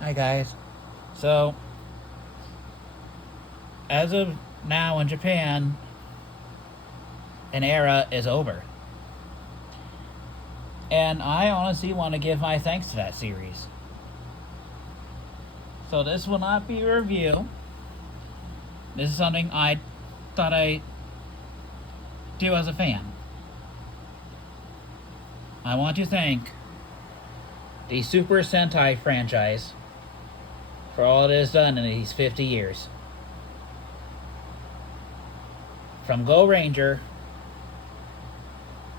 Hi guys. So, as of now in Japan, an era is over. And I honestly want to give my thanks to that series. So, this will not be a review. This is something I thought I'd do as a fan. I want to thank the Super Sentai franchise for all it has done in these 50 years. From Go Ranger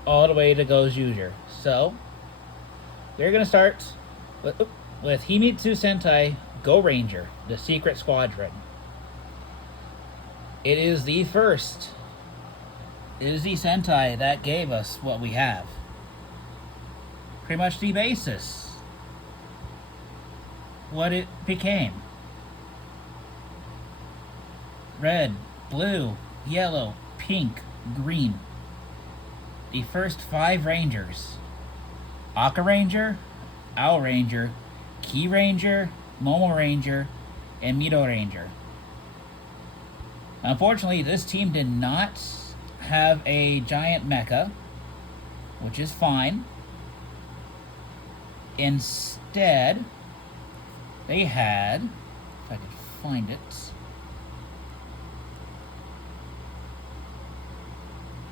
all the way to Go Juger. So, we're going to start with Himitsu Sentai Go Ranger, the Secret Squadron. It is the first. It is the Sentai that gave us what we have. Pretty much the basis. What it became. Red, blue, yellow, pink, green. The first 5 Rangers. Aka Ranger, Owl Ranger, Ki Ranger, Momo Ranger, and Mito Ranger. Unfortunately, this team did not have a giant mecha, which is fine. Instead, they had, if I could find it,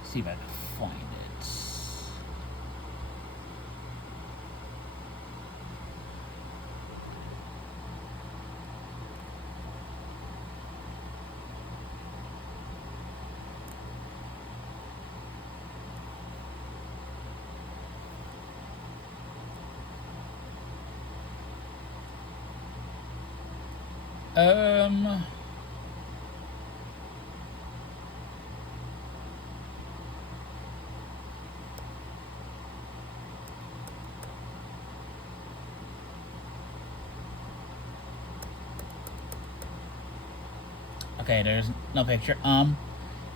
see if I can find it. Um, okay, there's no picture.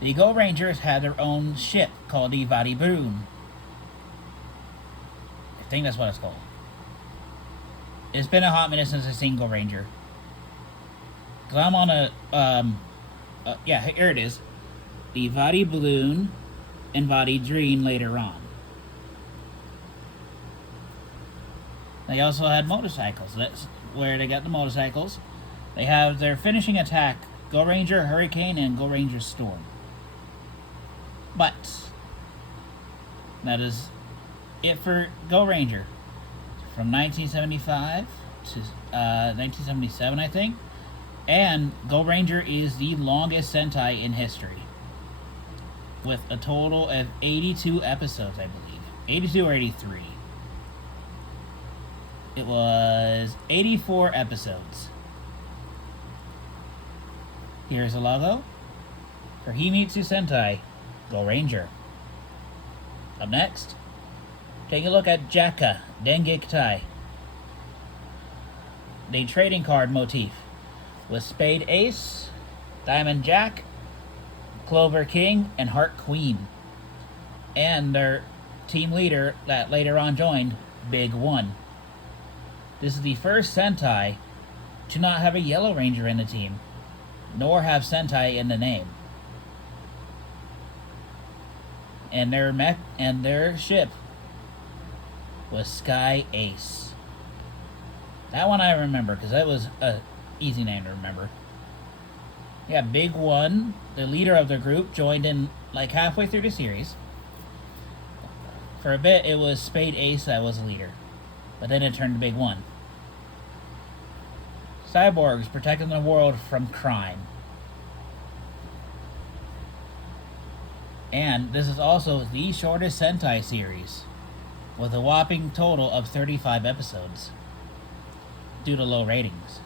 The Go Rangers had their own ship called the Varibun. I think that's what it's called. It's been a hot minute since I've seen Go Ranger. Cause I'm on a yeah, here it is. The Vadi Balloon and Vadi Dream later on. They also had motorcycles. That's where they got the motorcycles. They have their finishing attack, Go Ranger Hurricane and Go Ranger Storm. But that is it for Go Ranger. From 1975 to 1977, I think. And Go Ranger is the longest Sentai in history, with a total of 82 episodes, I believe. 82 or 83. It was 84 episodes. Here's a logo for Himitsu Sentai Go Ranger. Up next, take a look at Jaka Dengekitai, the trading card motif, with Spade Ace, Diamond Jack, Clover King, and Heart Queen. And their team leader that later on joined, Big One. This is the first Sentai to not have a Yellow Ranger in the team, nor have Sentai in the name. And their ship was Sky Ace. That one I remember because that was a easy name to remember. Yeah, Big One, the leader of the group, joined in like halfway through the series. For a bit, it was Spade Ace that was the leader, but then it turned to Big One. Cyborgs protecting the world from crime. And this is also the shortest Sentai series, with a whopping total of 35 episodes, due to low ratings.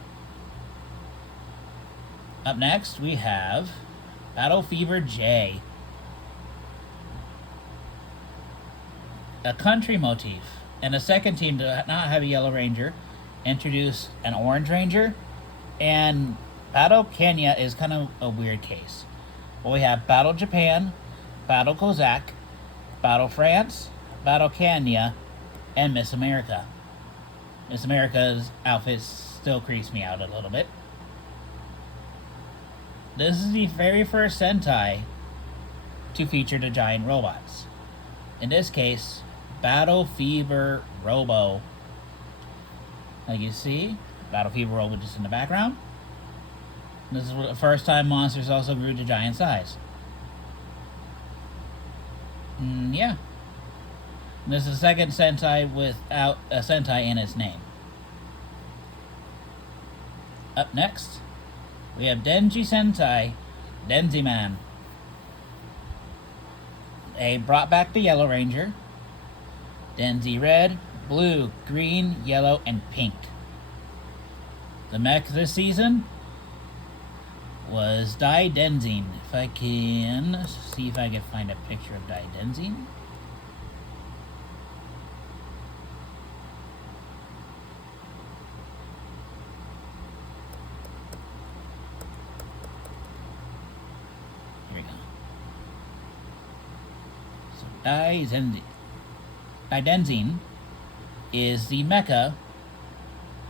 Up next, we have Battle Fever J, a country motif, and a second team to not have a Yellow Ranger introduced an Orange Ranger, and Battle Kenya is kind of a weird case. Well, we have Battle Japan, Battle Kozak, Battle France, Battle Kenya, and Miss America. Miss America's outfit still creeps me out a little bit. This is the very first Sentai to feature the giant robots. In this case, Battle Fever Robo. Like you see, Battle Fever Robo just in the background. This is the first time monsters also grew to giant size. Yeah. This is the second Sentai without a Sentai in its name. Up next, we have Denji Sentai, Denzi Man. They brought back the Yellow Ranger, Denzi Red, Blue, Green, Yellow, and Pink. The mech this season was Dai Denzin. If I can see if I can find a picture of Dai Denzin. Here we go. So Dai Denzin is the mecha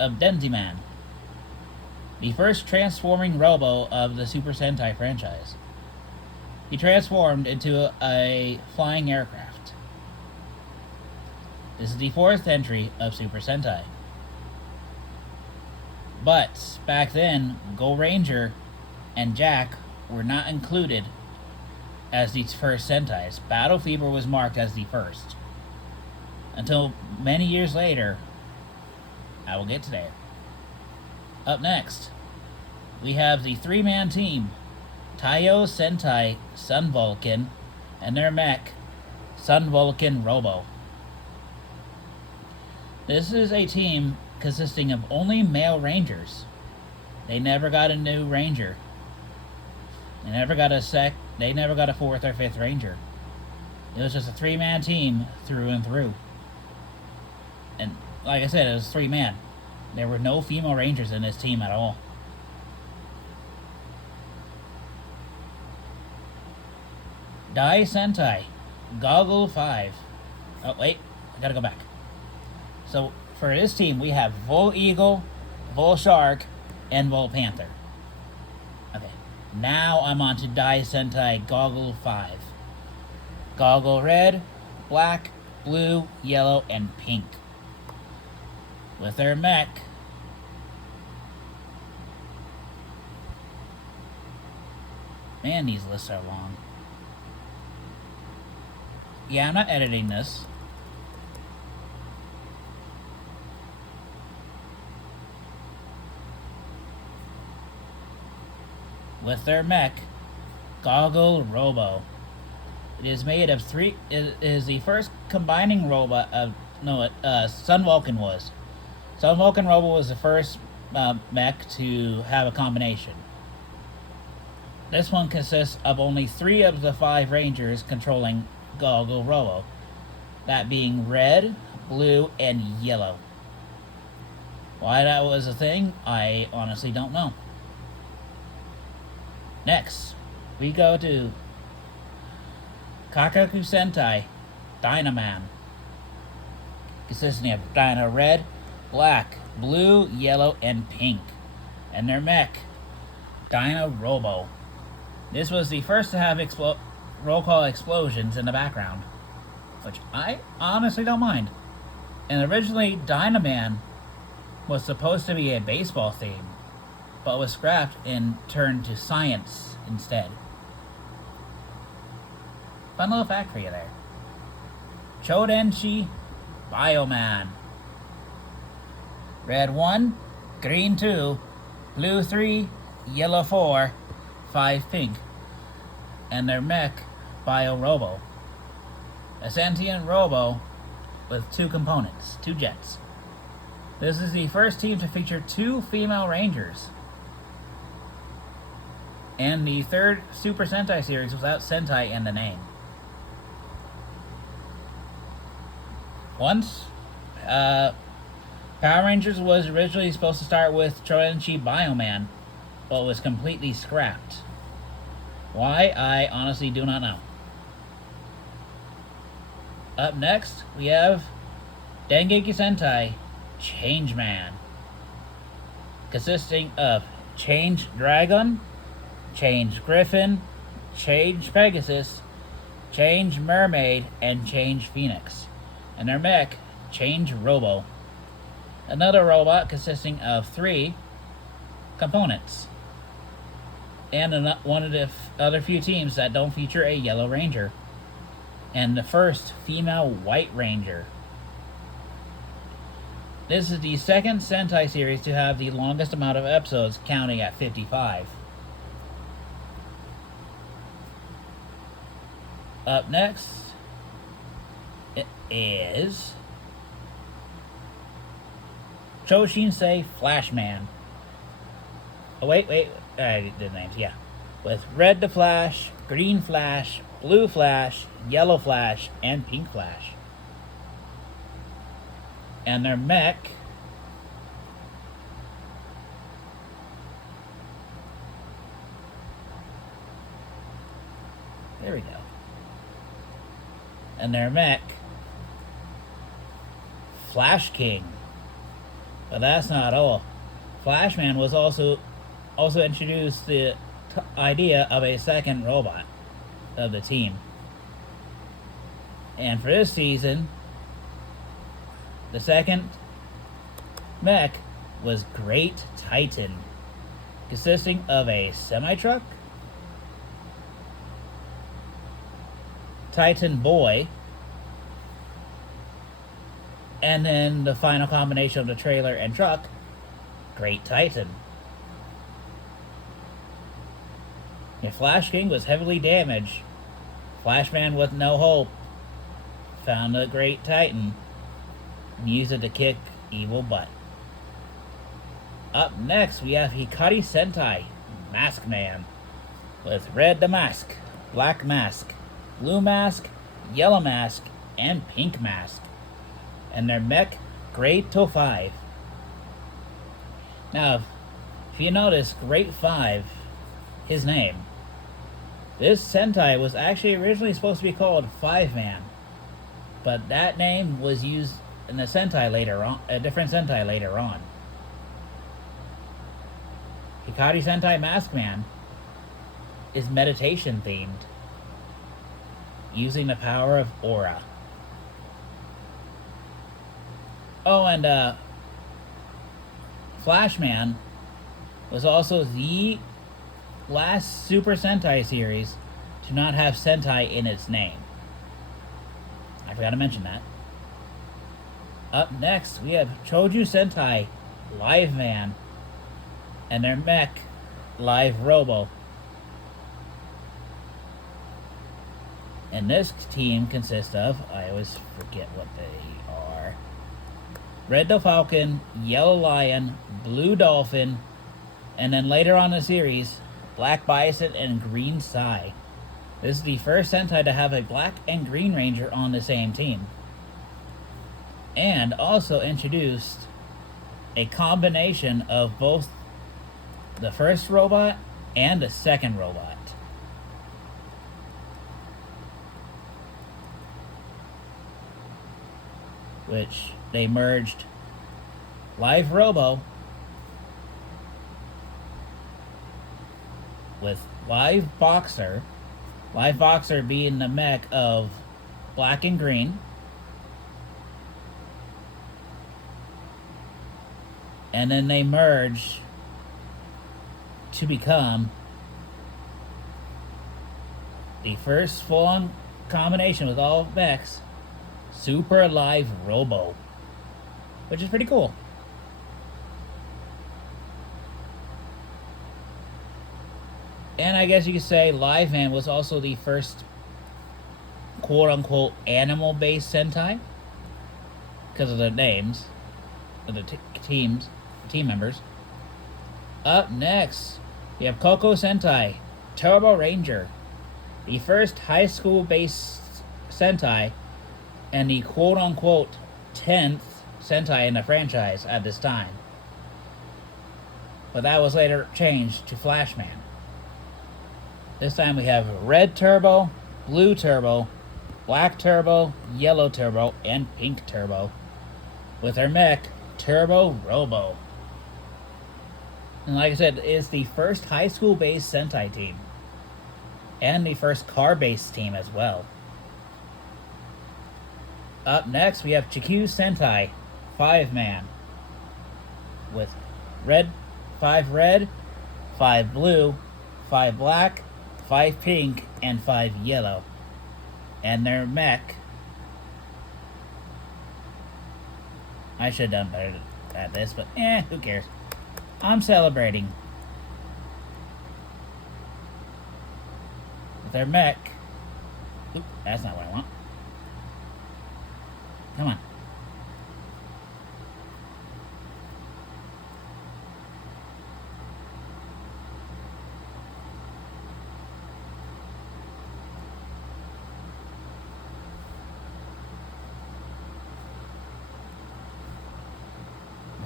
of Denziman, the first transforming robo of the Super Sentai franchise. He transformed into a flying aircraft. This is the fourth entry of Super Sentai. But back then, Go Ranger and Jack were not included as the first Sentais. Battle Fever was marked as the first. Until many years later, I will get to there. Up next, we have the three-man team, Taiyo Sentai Sun Vulcan, and their mech, Sun Vulcan Robo. This is a team consisting of only male rangers. They never got a new ranger. They never got a fourth or fifth ranger. It was just a three-man team through and through. And like I said, it was three-man. There were no female rangers in this team at all. Dai Sentai, Goggle 5. Oh, wait, I gotta go back. So, for this team, we have Vol Eagle, Vol Shark, and Vol Panther. Okay, now I'm on to Dai Sentai Goggle 5. Goggle Red, Black, Blue, Yellow, and Pink. With their mech, man, these lists are long. Yeah, I'm not editing this. With their mech, Goggle Robo. It is made of three. It is the first combining robot of Sun Vulcan was. Sun Vulcan Robo was the first mech to have a combination. This one consists of only 3 of the 5 Rangers controlling Goggle Robo. That being red, blue, and yellow. Why that was a thing, I honestly don't know. Next, we go to Kakaku Sentai Dynaman, consisting of Dyna Red, Black, Blue, Yellow, and Pink, and their mech, Dyna Robo. This was the first to have roll call explosions in the background, which I honestly don't mind. And originally, Dynaman was supposed to be a baseball theme, but was scrapped and turned to science instead. Fun little fact for you there. Chodenshi Bioman. Red 1, green 2, blue 3, yellow 4, 5 pink. And their mech, Bio Robo. A sentient robo with 2 components, 2 jets. This is the first team to feature 2 female rangers. And the third Super Sentai series without Sentai in the name. Once, Power Rangers was originally supposed to start with Chodenshi Bioman, but was completely scrapped. Why, I honestly do not know. Up next, we have Dengeki Sentai Changeman, consisting of Change Dragon, Change Griffin, Change Pegasus, Change Mermaid, and Change Phoenix. And their mech, Change Robo. Another robot consisting of 3 components. And one of the other few teams that don't feature a Yellow Ranger. And the first female White Ranger. This is the second Sentai series to have the longest amount of episodes, counting at 55. Up next is Choshinsei Flashman. Oh, wait, I did the names, yeah. With Red the Flash, Green Flash, Blue Flash, Yellow Flash, and Pink Flash. And their mech there we go. And their mech, Flash King. But that's not all. Flashman was also introduced the idea of a second robot of the team. And for this season, the second mech was Great Titan, consisting of a semi-truck, Titan Boy, and then the final combination of the trailer and truck, Great Titan. If Flash King was heavily damaged, Flashman with no hope found the Great Titan and used it to kick evil butt. Up next, we have Hikari Sentai, Mask Man, with Red the Mask, Black Mask, Blue Mask, Yellow Mask, and Pink Mask. And their mech, Grade to 5. Now, if you notice, Grade 5, his name, this Sentai was actually originally supposed to be called 5-Man, but that name was used in a Sentai later on, a different Sentai later on. Hikari Sentai Maskman is meditation themed, using the power of aura. Oh, and Flashman was also the last Super Sentai series to not have Sentai in its name. I forgot to mention that. Up next, we have Choju Sentai Live Man and their mech, Live Robo. And this team consists of, I always forget what they are, Red the Falcon, Yellow Lion, Blue Dolphin, and then later on in the series, Black Bison and Green Sai. This is the first Sentai to have a Black and Green Ranger on the same team. And also introduced a combination of both the first robot and the second robot. Which they merged Live Robo with Live Boxer. Live Boxer being the mech of Black and Green. And then they merged to become the first full-on combination with all mechs, Super Live Robo, which is pretty cool. And I guess you could say Live Man was also the first quote-unquote animal-based Sentai because of the names of the team members. Up next, we have Koko Sentai Turbo Ranger, the first high school-based Sentai and the quote-unquote 10th Sentai in the franchise at this time. But that was later changed to Flashman. This time we have Red Turbo, Blue Turbo, Black Turbo, Yellow Turbo, and Pink Turbo, with their mech, Turbo Robo. And like I said, it's the first high school based Sentai team. And the first car based team as well. Up next, we have Chikyu Sentai 5-man. With 5 red, 5 blue, 5 black, 5 pink, and 5 yellow. And their mech. I should have done better at this, but who cares? I'm celebrating. With their mech. Oop, that's not what I want. Come on.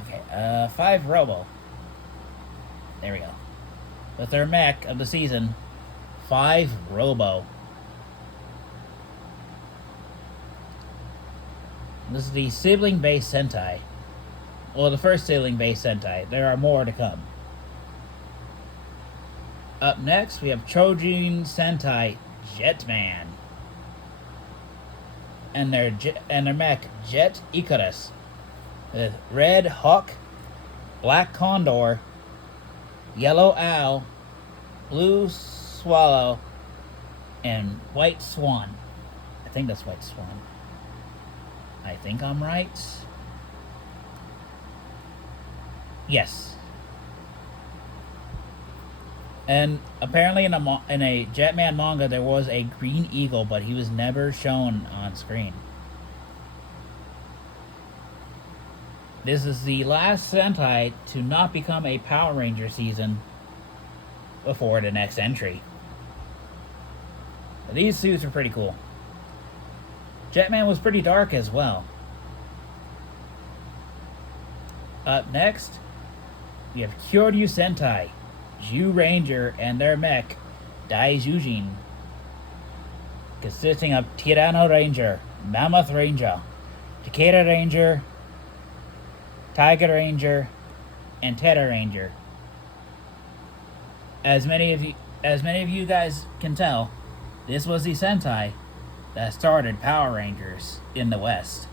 Okay, 5 Robo. There we go. With their mech of the season, 5 Robo. This is the sibling-based Sentai. Well, the first sibling-based Sentai. There are more to come. Up next, we have Chojin Sentai Jetman. And their mech, Jet Icarus. With red Hawk, black Condor, yellow Owl, blue Swallow, and white Swan. I think that's white Swan. I think I'm right. Yes. And apparently in a Jetman manga there was a green eagle, but he was never shown on screen. This is the last Sentai to not become a Power Ranger season before the next entry. These suits are pretty cool. Jetman was pretty dark as well. Up next, we have Kyoryu Sentai, Ju Ranger, and their mech, Daijujin, consisting of Tyranno Ranger, Mammoth Ranger, Takeda Ranger, Tiger Ranger, and Teta Ranger. As many of you guys can tell, this was the Sentai that started Power Rangers in the West.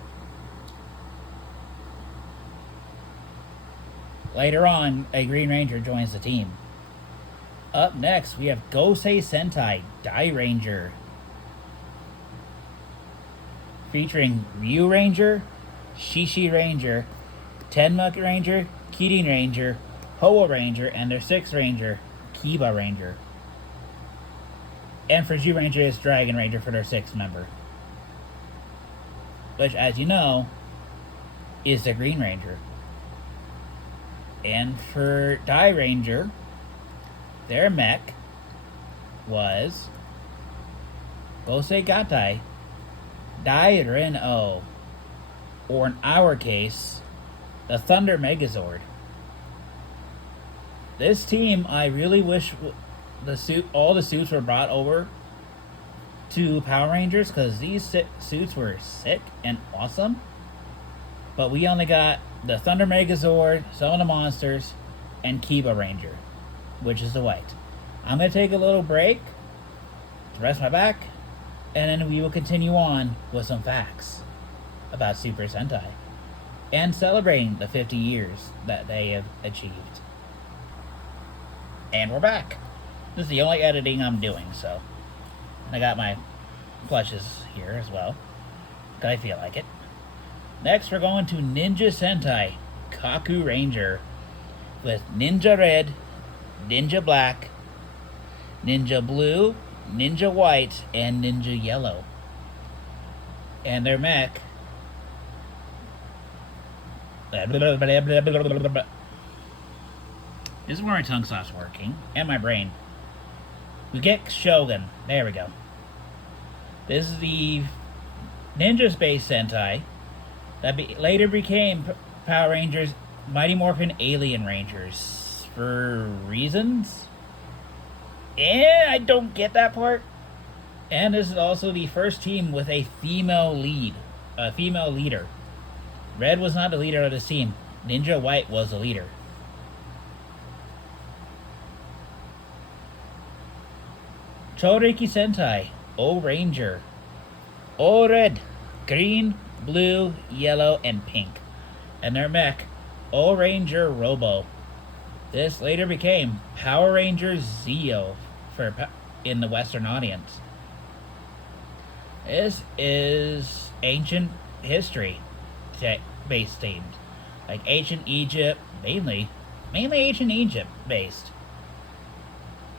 Later on, a Green Ranger joins the team. Up next, we have Gosei Sentai Dai Ranger, featuring Ryu Ranger, Shishi Ranger, Tenma Ranger, Kirin Ranger, Hoa Ranger, and their 6th Ranger, Kiba Ranger. And for Ju Ranger is Dragon Ranger for their 6th member. Which, as you know, is the Green Ranger. And for Dai Ranger, their mech was Gosei Gatai Dai Ren-O, or in our case, the Thunder Megazord. This team, I really wish all the suits were brought over to Power Rangers, because these suits were sick and awesome. But we only got the Thunder Megazord, some of the monsters, and Kiba Ranger, which is the white. I'm going to take a little break to rest my back, and then we will continue on with some facts about Super Sentai and celebrating the 50 years that they have achieved. And we're back. This is the only editing I'm doing, so I got my plushes here as well, because I feel like it. Next, we're going to Ninja Sentai Kaku Ranger with Ninja Red, Ninja Black, Ninja Blue, Ninja White, and Ninja Yellow. And their mech, this is where my tongue stops working, and my brain. We get Shogun. There we go. This is the Ninja Space Sentai that later became Power Rangers Mighty Morphin Alien Rangers. For reasons? I don't get that part. And this is also the first team with a female leader. Red was not the leader of this team. Ninja White was the leader. Choriki Sentai, O Ranger. O Red, green, blue, yellow, and pink. And their mech, O Ranger Robo. This later became Power Rangers Zeo in the Western audience. This is ancient history based themes. Like ancient Egypt, mainly ancient Egypt based.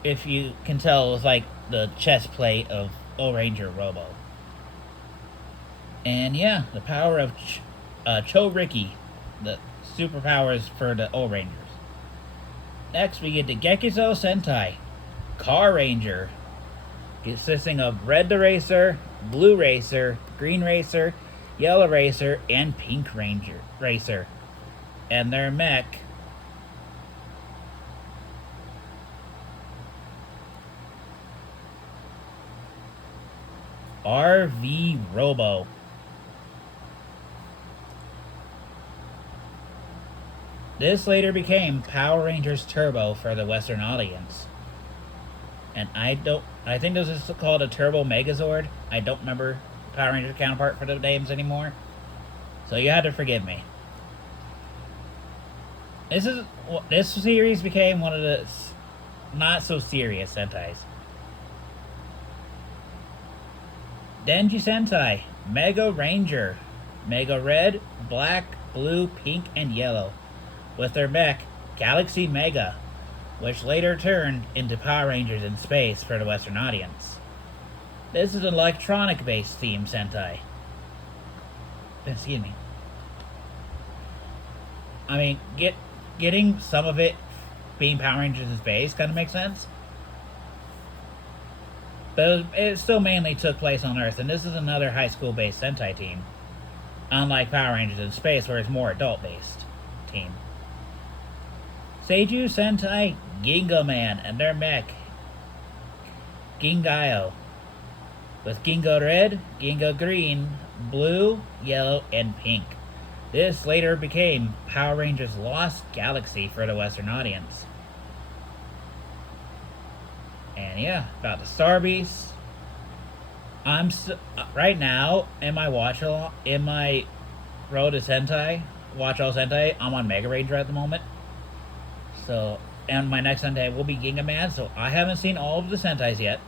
If you can tell, it's like the chest plate of O Ranger Robo. And yeah, the power of Choriki, the superpowers for the O Rangers. Next, we get the Gekiso Sentai, Car Ranger, consisting of Red the Racer, Blue Racer, Green Racer, Yellow Racer, and Pink Racer. And their mech, RV Robo. This later became Power Rangers Turbo for the Western audience. And I think this is called a Turbo Megazord. I don't remember Power Rangers counterpart for the names anymore. So you had to forgive me. This series became one of the not so serious Sentais. Denji Sentai, Mega Ranger. Mega Red, Black, Blue, Pink, and Yellow. With their mech, Galaxy Mega, which later turned into Power Rangers in Space for the Western audience. This is an electronic-based theme Sentai. Excuse me. I mean, getting some of it being Power Rangers in Space kind of makes sense. But it still mainly took place on Earth, and this is another high school-based Sentai team. Unlike Power Rangers in Space, where it's more adult-based team. Seiju Sentai Ginga Man and their mech, Gingayo. With Ginga Red, Ginga Green, Blue, Yellow, and Pink. This later became Power Rangers Lost Galaxy for the Western audience. And yeah, about the Star Beast. I'm right now in my Road to Sentai, Watch All Sentai, I'm on Mega Ranger at the moment. So, and my next Sentai will be Ginga Man, so I haven't seen all of the Sentais yet.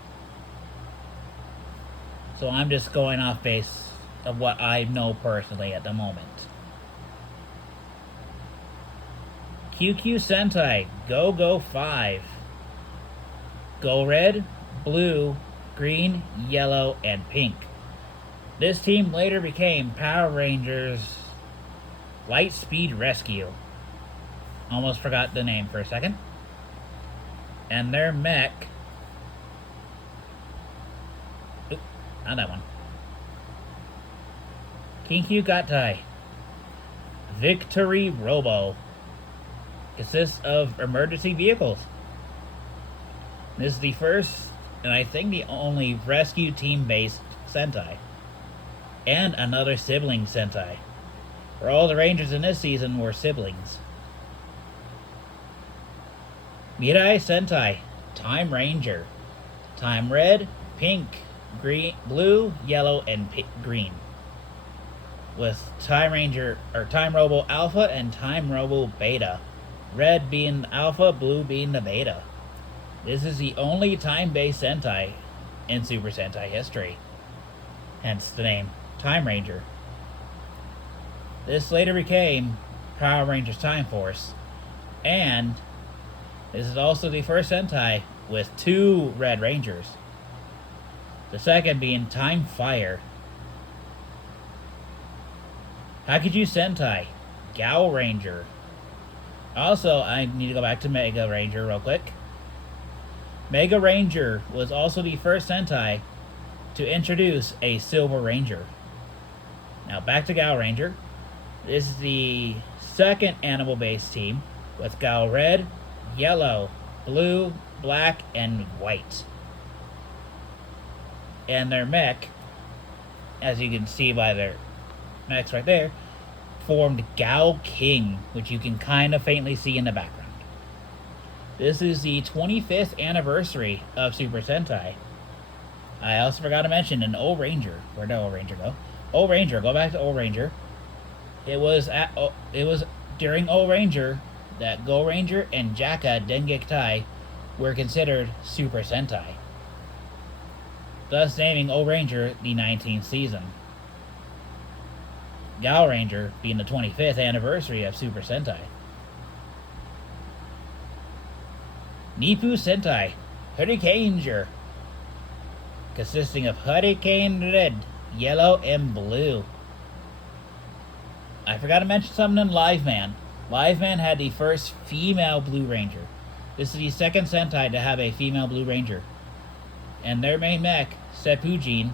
So I'm just going off base of what I know personally at the moment. QQ Sentai Go 5. Go Red, Blue, Green, Yellow, and Pink. This team later became Power Rangers Lightspeed Rescue. Almost forgot the name for a second. And their mech... Oop, not that one. Kinkyu Gatai. Victory Robo. Consists of emergency vehicles. This is the first, and I think the only, rescue team-based Sentai. And another sibling Sentai. For all the Rangers in this season were siblings. Mirai Sentai, Time Ranger. Time Red, Pink, Green, Blue, Yellow, and Green. With Time Ranger, or Time Robo Alpha and Time Robo Beta. Red being the Alpha, Blue being the Beta. This is the only time-based Sentai in Super Sentai history. Hence the name, Time Ranger. This later became Power Rangers Time Force. And this is also the first Sentai with 2 Red Rangers. The second being Time Fire. Hakuju Sentai, Gao Ranger. Also, I need to go back to Mega Ranger real quick. Mega Ranger was also the first Sentai to introduce a Silver Ranger. Now back to Gao Ranger. This is the second animal-based team with Gao Red, Yellow, Blue, Black, and White. And their mech, as you can see by their mechs right there, formed Gao King, which you can kind of faintly see in the background. This is the 25th anniversary of Super Sentai. I also forgot to mention an O Ranger. Where'd O Ranger go? O Ranger, go back to O Ranger. It was during O Ranger that Go Ranger and Jaka Dengektai were considered Super Sentai, thus naming O Ranger the 19th season. Gao Ranger being the 25th anniversary of Super Sentai. Nipu Sentai, Hurricaneger, consisting of Hurricane Red, Yellow, and Blue. I forgot to mention something in Live Man. Live Man had the first female Blue Ranger. This is the second Sentai to have a female Blue Ranger. And their main mech, Sepujin,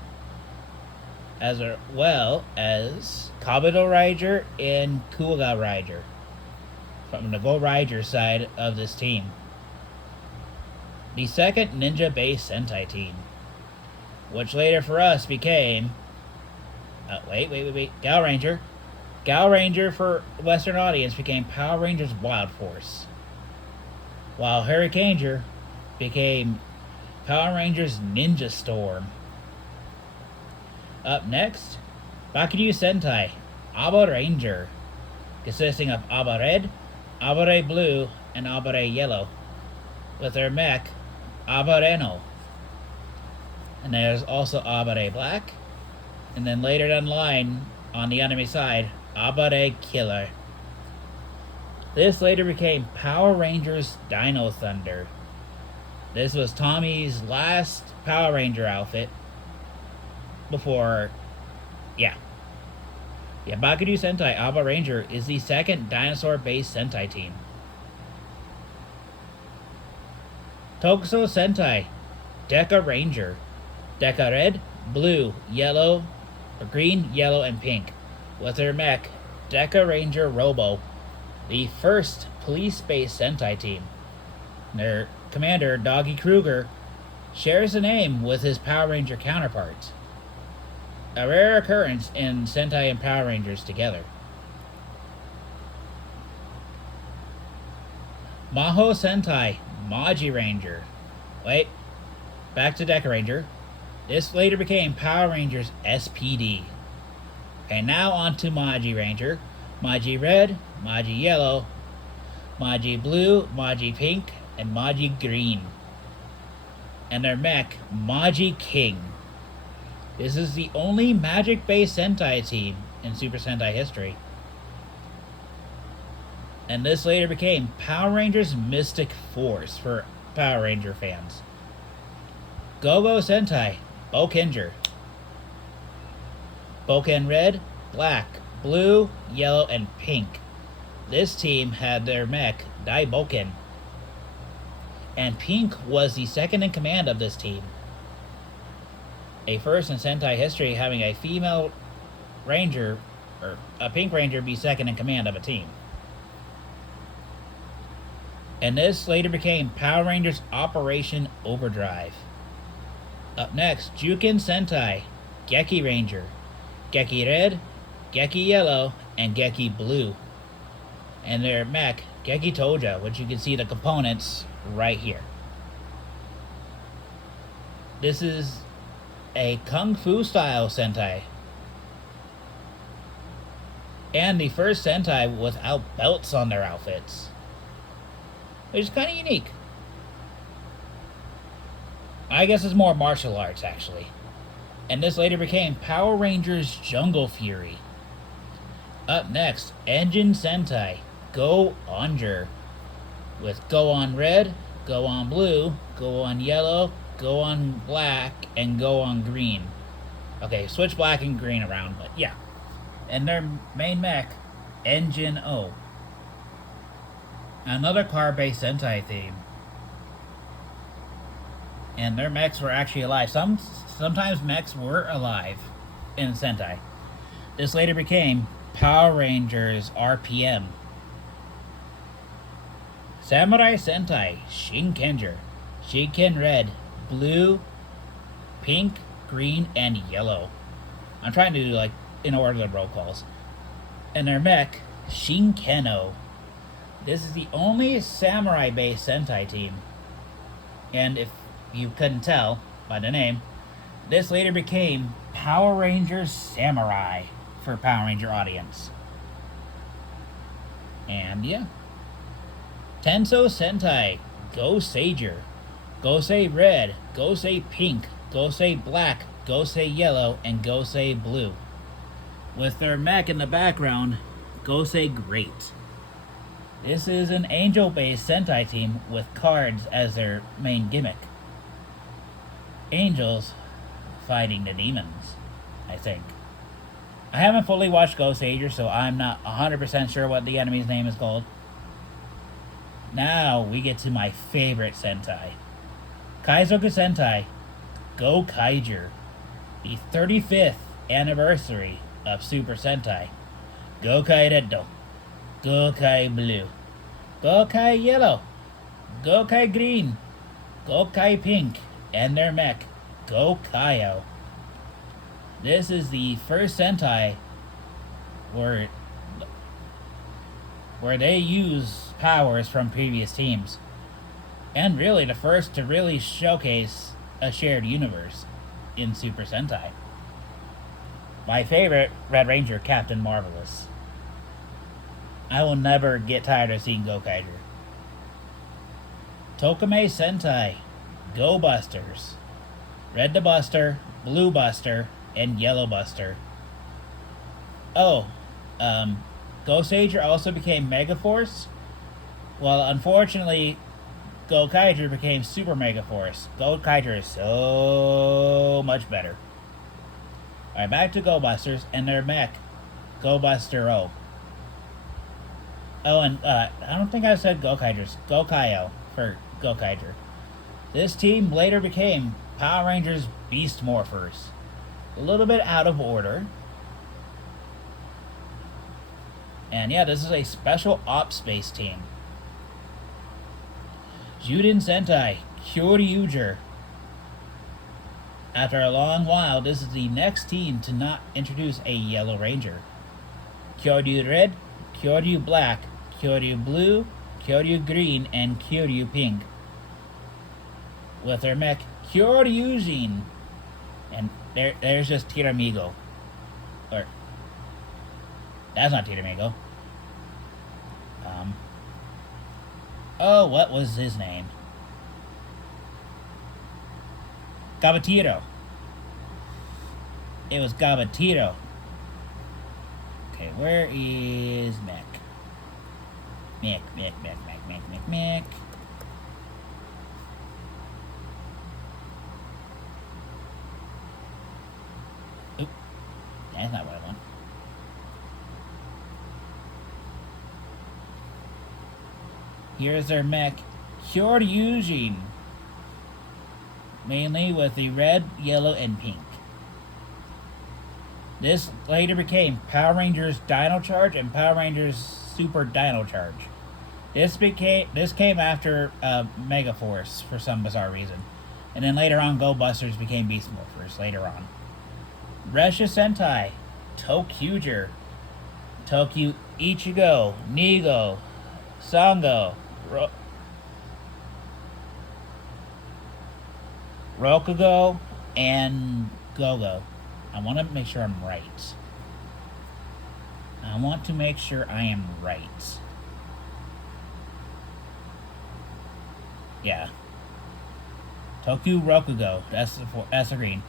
as well as Kabuto Ranger and Kuga Ranger, from the Go Ranger side of this team. The second ninja-based Sentai team, which later for us became... Gao Ranger. Gao Ranger for Western audience became Power Rangers Wild Force, while Hurricaneger became Power Rangers Ninja Storm. Up next, Bakiryu Sentai, Aba Ranger, consisting of Aba Red, Abare Blue, and Abare Yellow, with their mech, Aba Reno. And there's also Abare Black, and then later down the line, on the enemy side, Abare Killer. This later became Power Rangers Dino Thunder. This was Tommy's last Power Ranger outfit before, Bakiryu Sentai Aba Ranger is the second dinosaur-based Sentai team. Tokuso Sentai Deca Ranger. Deca Red, Blue, Yellow, Green, Yellow, and Pink, with their mech, Deca Ranger Robo, the first police-based Sentai team. Their commander, Doggy Kruger, shares a name with his Power Ranger counterparts, a rare occurrence in Sentai and Power Rangers together. Maho Sentai Maji Ranger. Back to Deca Ranger. This later became Power Rangers SPD. And now on to Maji Ranger, Maji Red, Maji Yellow, Maji Blue, Maji Pink, and Maji Green. And their mech, Maji King. This is the only magic-based Sentai team in Super Sentai history. And this later became Power Rangers Mystic Force for Power Ranger fans. Go-Go Sentai Bokenger. Boken Red, Black, Blue, Yellow, and Pink. This team had their mech, Daiboken. And Pink was the second in command of this team. A first in Sentai history having a female ranger, or a Pink Ranger, be second in command of a team. And this later became Power Rangers Operation Overdrive. Up next, Juken Sentai Geki Ranger. Geki Red, Geki Yellow, and Geki Blue. And their mech, Geki Toja, which you can see the components right here. This is a Kung Fu style Sentai. And the first Sentai without belts on their outfits, which is kind of unique. I guess it's more martial arts, actually. And this later became Power Rangers Jungle Fury. Up next, Engine Sentai Go Onger, with Go On Red, Go On Blue, Go On Yellow, Go On Black, and Go On Green. Okay, switch black and green around, but yeah. And their main mech, Engine O. Another car-based Sentai theme. And their mechs were actually alive. Sometimes mechs were alive in Sentai. This later became Power Rangers RPM. Samurai Sentai Shinkenger. Shinken Red, Blue, Pink, Green, and Yellow. I'm trying to do in order the roll calls. And their mech, Shinkeno. This is the only samurai-based Sentai team. And if you couldn't tell by the name, this later became Power Rangers Samurai for Power Ranger audience. And yeah. Tenso Sentai, Go-Seiger, Go-Sei Red, Go-Sei Pink, Go-Sei Black, Go-Sei Yellow, and Go-Sei Blue. With their mech in the background, Go-Sei Great. This is an angel-based Sentai team with cards as their main gimmick. Angels fighting the demons, I think. I haven't fully watched Go-Seiger, so I'm not 100% sure what the enemy's name is called. Now we get to my favorite Sentai. Kaizoku Sentai, Go-Kaiger. The 35th anniversary of Super Sentai. Go-Kai Red, Go-Kai Blue, Go-Kai Yellow, Go-Kai Green, Go-Kai Pink, and their mech, Go-Kaio. This is the first Sentai where they use powers from previous teams. And really the first to really showcase a shared universe in Super Sentai. My favorite, Red Ranger, Captain Marvelous. I will never get tired of seeing Go-Kaiger. Tokame Sentai, Go Busters. Red the Buster, Blue Buster, and Yellow Buster. Oh, Go-Seiger also became Megaforce. Well, unfortunately, Go-Kaiger became Super Megaforce. Go-Kaiger is so much better. Alright, back to Go Busters and their mech, Go Buster O. Oh, and I don't think I said Go-Kaigers. Go-Kaio for Go-Kaiger. This team later became Power Rangers Beast Morphers. A little bit out of order. And yeah, this is a special ops space team. Juden Sentai, Kyoryuger. After a long while, this is the next team to not introduce a Yellow Ranger. Kyoryu Red, Kyoryu Black, Kyoryu Blue, Kyoryu Green, and Kyoryu Pink. With their mech, Kyoryujin. And there's just Tiramigo. Or, that's not Tiramigo. Oh, what was his name? Gabatiro. It was Gabatiro. Okay, where is Mech? Mech. Oop. That's not what I want. Here's their mech, Kyoryujin. Mainly with the red, yellow, and pink. This later became Power Rangers Dino Charge and Power Rangers Super Dino Charge. This came after Megaforce for some bizarre reason. And then later on, Go Busters became Beast Morphers later on. Resha Sentai, Tokyuger. Tokyu Ichigo, Nigo, Sango, Rokugo, and Gogo. I want to make sure I'm right. I want to make sure I am right. Yeah. Tokyu Rokugo. That's the green.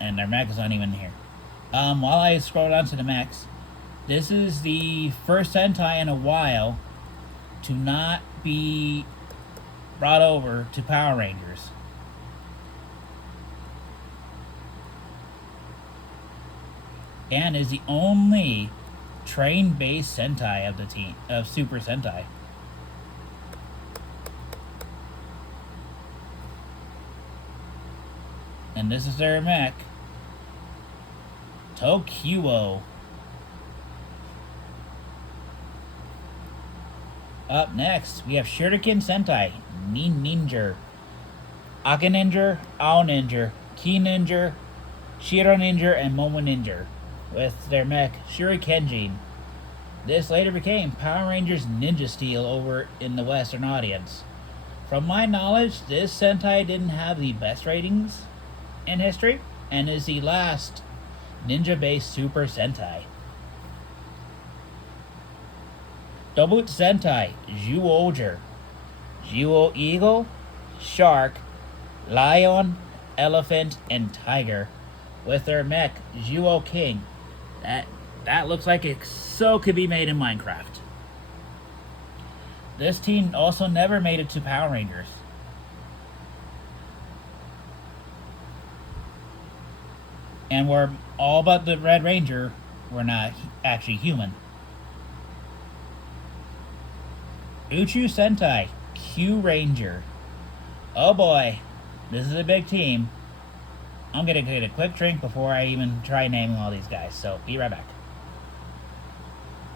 And their mech is not even here. While I scroll down to the mechs, this is the first Sentai in a while to not be brought over to Power Rangers. And is the only train-based Sentai of the team of Super Sentai. And this is their mech, Tokyuo. Up next, we have Shuriken Sentai, Ninja, Aka Ninja, Ao Ninja, Ki Ninja, Shiro Ninja and Momo Ninja with their mech Shurikenjin. This later became Power Rangers Ninja Steel over in the Western audience. From my knowledge, this Sentai didn't have the best ratings in history and is the last ninja-based Super Sentai. Double Sentai Zyuohger. Zyuo Eagle, Shark, Lion, Elephant, and Tiger with their mech Zyuo King. That looks like it so could be made in Minecraft. This team also never made it to Power Rangers. And were all but the Red Ranger were not actually human. Uchu Sentai Q Ranger. Oh boy, this is a big team. I'm gonna get a quick drink before I even try naming all these guys, so be right back.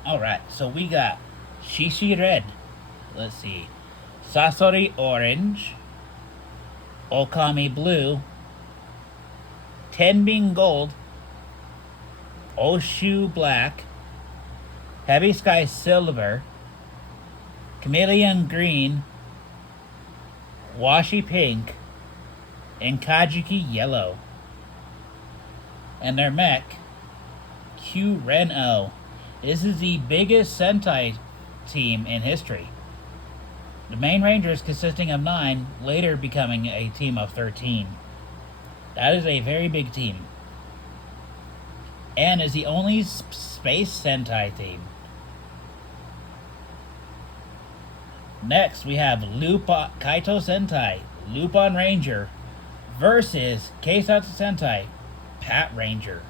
Alright, so we got Shishi Red. Let's see. Sasori Orange. Okami Blue. Tenbin Gold. Oshu Black. Heavy Sky Silver. Chameleon Green. Washi Pink. And Kajuki Yellow. And their mech, Q Ren-O. This is the biggest Sentai team in history. The main Rangers consisting of 9, later becoming a team of 13. That is a very big team. And is the only space Sentai team. Next, we have Kaito Sentai, Lupin Ranger, versus Keisatsu Sentai, Pat Ranger.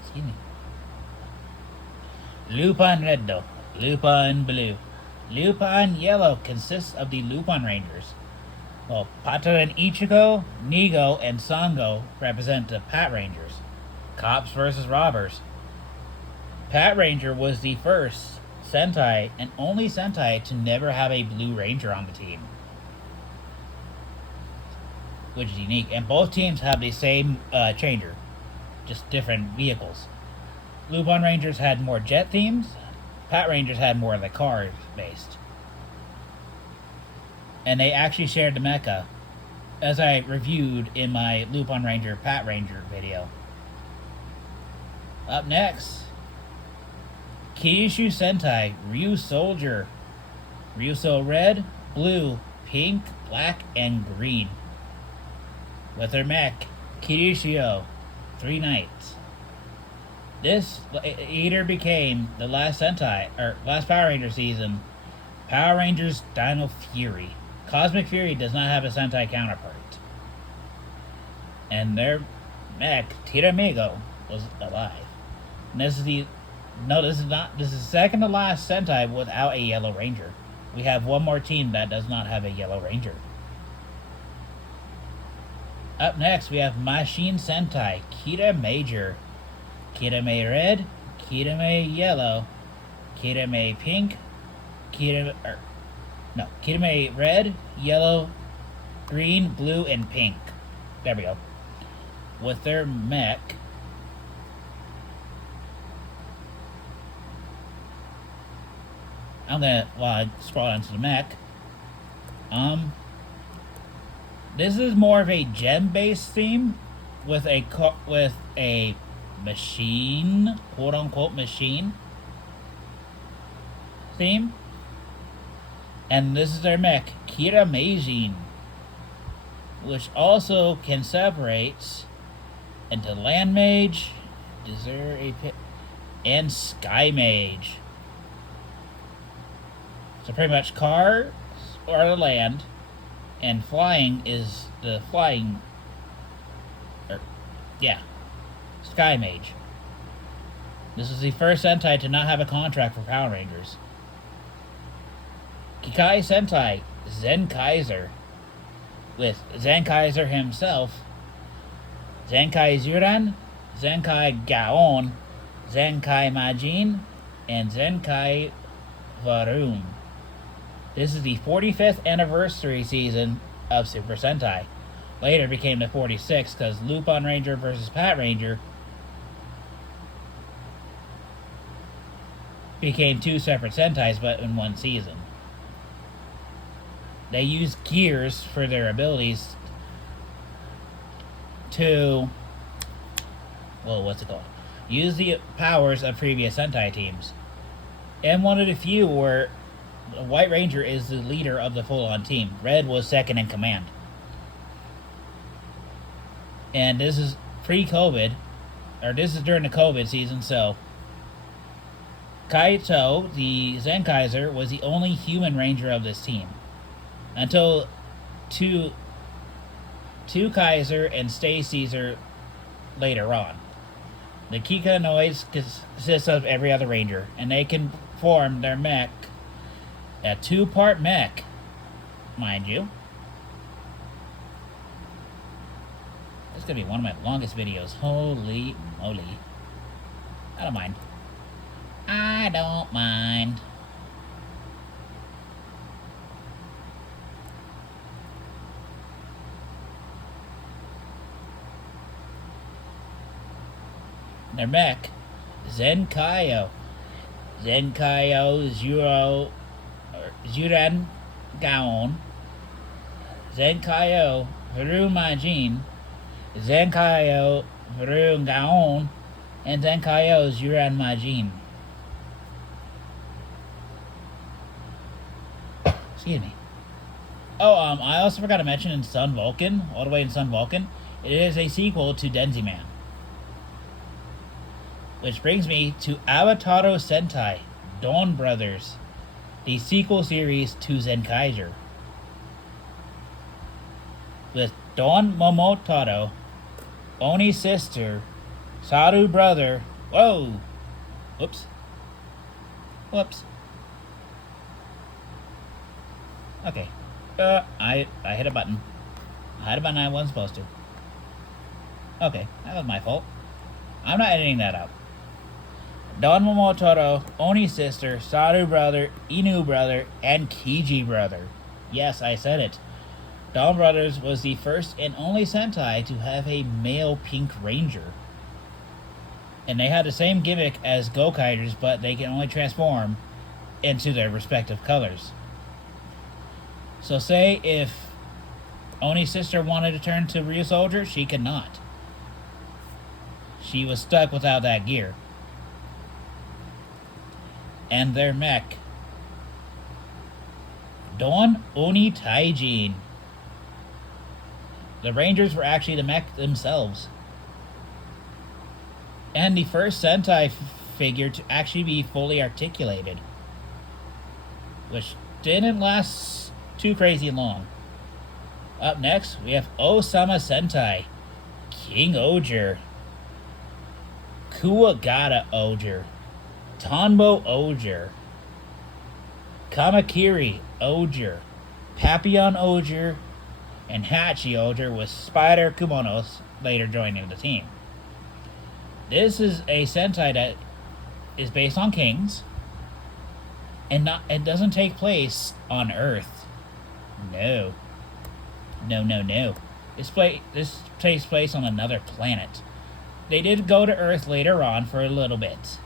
Excuse me. Lupin Red, Lupin Blue. Lupin Yellow consists of the Lupin Rangers. Well, Pato and Ichigo, Nigo, and Sango represent the Pat Rangers. Cops versus robbers. Pat Ranger was the first Sentai and only Sentai to never have a Blue Ranger on the team, which is unique. And both teams have the same changer, just different vehicles. Lupin Rangers had more jet themes. Pat Rangers had more of the cars based. And they actually shared the mecha, as I reviewed in my Lupin Ranger Pat Ranger video. Up next, Kyushu Sentai Ryu Soldier. Ryuso Red, Blue, Pink, Black, and Green. With their mech, Kyushu, 3 Knights. This either became the last Sentai, or last Power Ranger season, Power Rangers Dino Fury. Cosmic Fury does not have a Sentai counterpart. And their mech, Tiramigo, was alive. And this is second to last Sentai without a Yellow Ranger. We have one more team that does not have a Yellow Ranger. Up next, we have Machine Sentai, Kita Major. Kitame Red, Kitame Yellow, Kitame Pink, Kitame Red, Yellow, Green, Blue, and Pink. There we go. With their mech, while I scroll down to the mech, this is more of a gem-based theme with a machine, quote-unquote machine theme. And this is their mech, Kira Meijin, which also can separate into Land Mage, and Sky Mage. So pretty much cars are the land, and flying is the flying, Sky Mage. This is the first Sentai to not have a contract for Power Rangers. Kikai Sentai, Zen Kaiser, with Zen Kaiser himself, Zenkai Zuran, Zenkai Gaon, Zenkai Majin, and Zenkai Varun. This is the 45th anniversary season of Super Sentai. later became the 46 because Lupin Ranger versus Pat Ranger became two separate Sentais, but in one season. They used gears for their abilities to, well, what's it called? Use the powers of previous Sentai teams. And one of the few where the White Ranger is the leader of the full-on team. Red was second in command. And this is pre-COVID, or this is during the COVID season, so Kaito, the Zen Kaiser, was the only human ranger of this team. Until two Kaiser and Stay Caesar later on. The Kika Noise consists of every other ranger, and they can form their mech, a two-part mech, mind you. This is going to be one of my longest videos. Holy moly. I don't mind. I don't mind. Their mech, Zenkaio. Zenkaio Juran Gaon. Zenkaio Virumajin. Zenkaio Virun Gaon. And Zenkaio Juran Majin. Excuse me. Oh, I also forgot to mention in Sun Vulcan, all the way in Sun Vulcan, it is a sequel to Denziman. Which brings me to Avataro Sentai, Dawn Brothers, the sequel series to Zenkaiser. With Dawn Momotaro, Oni sister, Saru brother, whoa! Whoops. Okay. I hit a button. I hit a button I wasn't supposed to. Okay, that was my fault. I'm not editing that out. Don Momotaro, Oni sister, Saru brother, Inu brother, and Kiji brother. Yes, I said it. Dawn Brothers was the first and only Sentai to have a male Pink Ranger. And they had the same gimmick as Gokaiders, but they can only transform into their respective colors. So say if Oni's sister wanted to turn to Ryu Soldier, she could not. She was stuck without that gear. And their mech, Dawn Oni Taijin. The Rangers were actually the mech themselves. And the first Sentai figure to actually be fully articulated. Which didn't last too crazy long. Up next, we have Osama Sentai, King Oger, Kuwagata Oger, Tonbo Oger, Kamakiri Oger, Papillon Oger, and Hachi Oger, with Spider Kumonos later joining the team. This is a Sentai that is based on kings, and it doesn't take place on Earth. No. This takes place on another planet. They did go to Earth later on for a little bit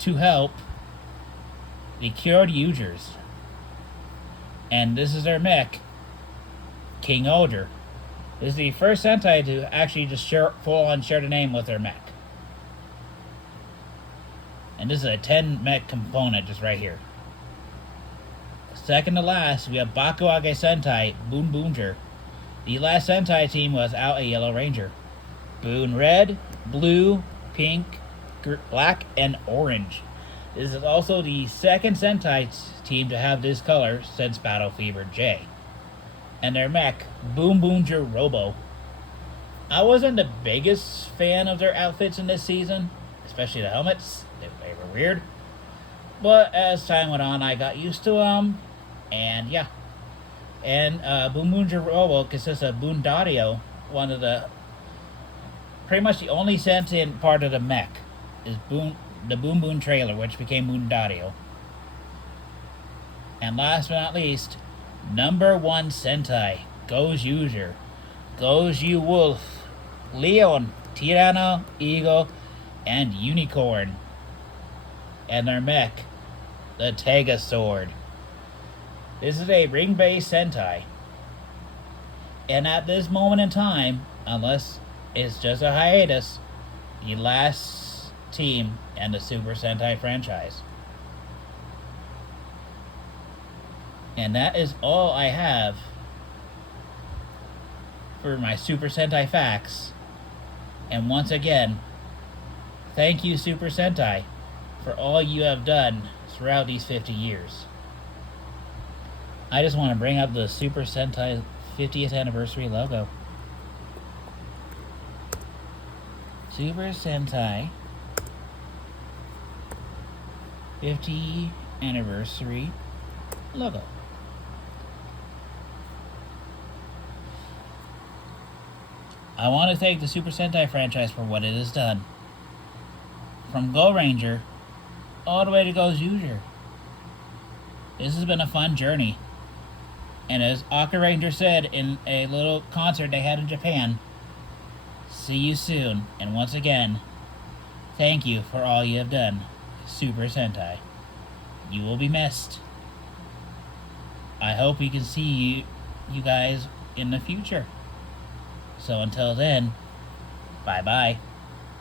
to help the cured users. And this is their mech, King Oger. This is the first Sentai to actually just full-on share the name with their mech. And this is a 10 mech component just right here. Second to last, we have Bakuage Sentai, Boon Boonger. The last Sentai team was out a Yellow Ranger. Boon red, blue, pink, black, and orange. This is also the second Sentai team to have this color since Battle Fever J. And their mech, Boom Boonger Robo. I wasn't the biggest fan of their outfits in this season, especially the helmets. They were weird. But as time went on, I got used to them, and yeah. And Boom Boonger Robo consists of Boondario, one of the pretty much the only sentient part of the mech is the Boom Boom trailer, which became Boondario. And last but not least, number one Sentai, Goes User, Goes You Wolf, Leon, Tyranno, Eagle, and Unicorn. And their mech, the Tega Sword. This is a ring-based Sentai. And at this moment in time, unless it's just a hiatus, the last team in the Super Sentai franchise. And that is all I have for my Super Sentai facts. And once again, thank you, Super Sentai, for all you have done throughout these 50 years. I just want to bring up the Super Sentai 50th anniversary logo. Super Sentai 50th anniversary logo. I want to thank the Super Sentai franchise for what it has done. From Go Ranger all the way to Goes User. This has been a fun journey. And as Aka Ranger said in a little concert they had in Japan, see you soon. And once again, thank you for all you have done, Super Sentai. You will be missed. I hope we can see you guys in the future. So until then, bye-bye.